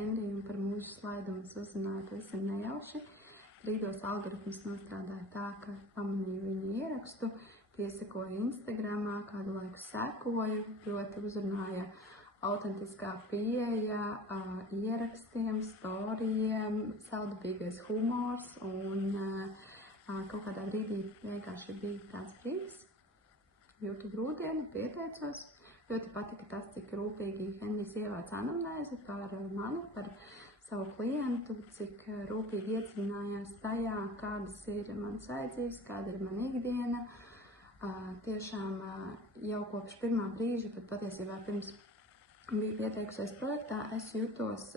Henriju un par mūža slaidumu es uzzināju pavisam nejauši. Brīdos algoritmus nostrādāja tā, ka pamanīju viņu ierakstu, piesakoju Instagramā, kādu laiku sekoju, ļoti uzrunāja autentiskā pieeja ierakstiem, storijiem, saldabīgais humors un kaut kādā brīdī vienkārši bija tāds brīdis. Jūtu grūdienu, pieteicos. Ļoti patika tas, cik rūpīgi Henrijs ievāc anamnēzi par mani, par savu klientu, cik rūpīgi iedziļinājās tajā, kādas ir manas vajadzības, kāda ir mana ikdiena. Tiešām jau kopš pirmā brīža, pat patiesībā pirms biju pieteikusies projektā, es jūtos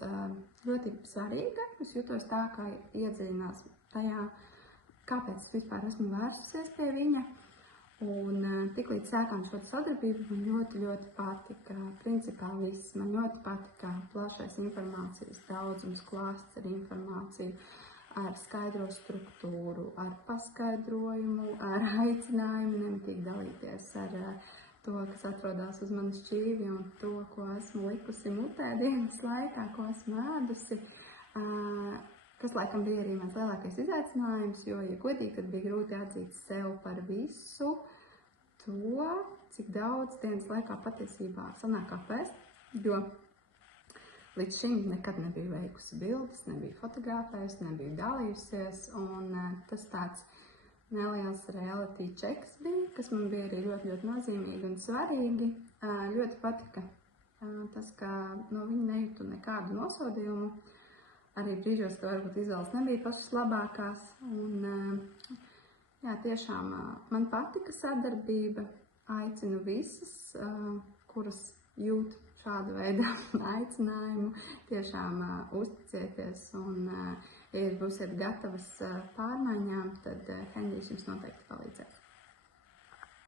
ļoti svarīga. Es jūtos tā, kā iedziļinās tajā, kāpēc es vispār esmu vērsusies pie viņa. Un tiklīdz sākām šo sadarbību, man ļoti patika principā viss. Man ļoti patika plašais informācijas daudzums, klāsts ar informāciju, ar skaidro struktūru, ar paskaidrojumu, ar aicinājumu nemitīgi dalīties ar to, kas atrodas uz manas šķīvja un to, ko esmu likusi mutē dienas laikā, ko esmu ēdusi. Kas laikam bija arī mans lielākais izaicinājums, jo, ja godīgi, tad bija grūti atzīt sev par visu to, cik daudz dienas laikā patiesībā sanāk apēst, jo līdz šim nekad nebiju veikusi bildes, nebiju fotografējusi, nebiju dalījusies, un tas tāds neliels reality checks bija, kas man bija arī ļoti nozīmīgi un svarīgi. Ļoti patika tas, ka no viņa nejūtu nekādu nosodījumu. Arī brīžos, ka varbūt izvēles nebija pašas labākās. Un, jā, tiešām man patika sadarbība. Aicinu visas, kuras jūt šādu veidu aicinājumu, tiešām uzticieties. Un, ja jūs būsiet gatavas pārmaiņām, tad Henrijs jums noteikti palīdzēs.